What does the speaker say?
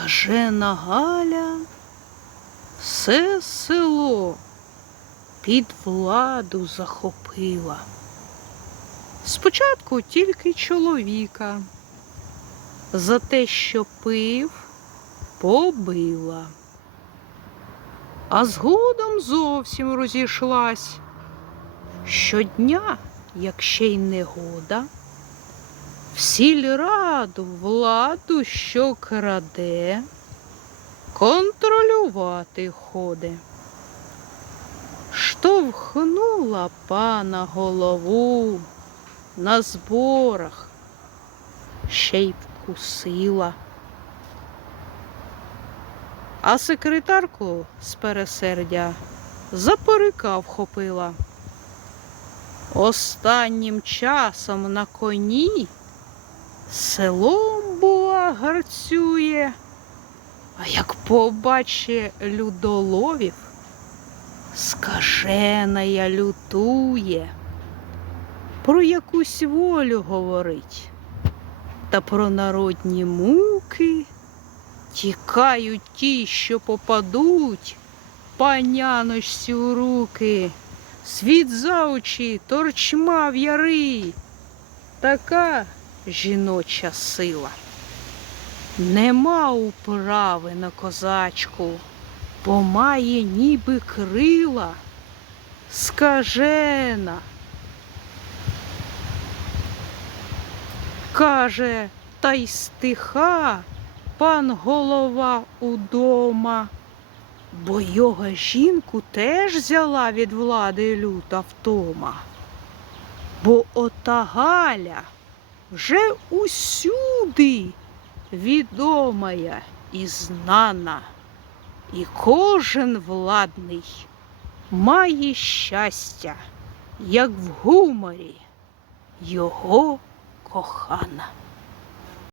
Скажена Галя все село під владу захопила. Спочатку тільки чоловіка, за те, що пив, побила, а згодом зовсім розійшлась. Щодня, як ще й негода, сільраду владу, що краде, контролювати ходе. Штовхнула пана голову на зборах, ще й вкусила. А секретарку з пересердя за вхопила. Останнім часом на коні селом була гарцює, а як побаче людоловів, скажена я лютує, про якусь волю говорить, та про народні муки тікають ті, що попадуть паняночці у руки. Світ за очі, торчма в яри. Така жіноча сила. Нема управи на козачку, бо має ніби крила. Скажена. Каже, та й стиха пан голова удома. Бо його жінку теж взяла від влади люта втома. Бо ота Галя вже усюди відомая і знана, і кожен владний має щастя, як в гуморі його кохана.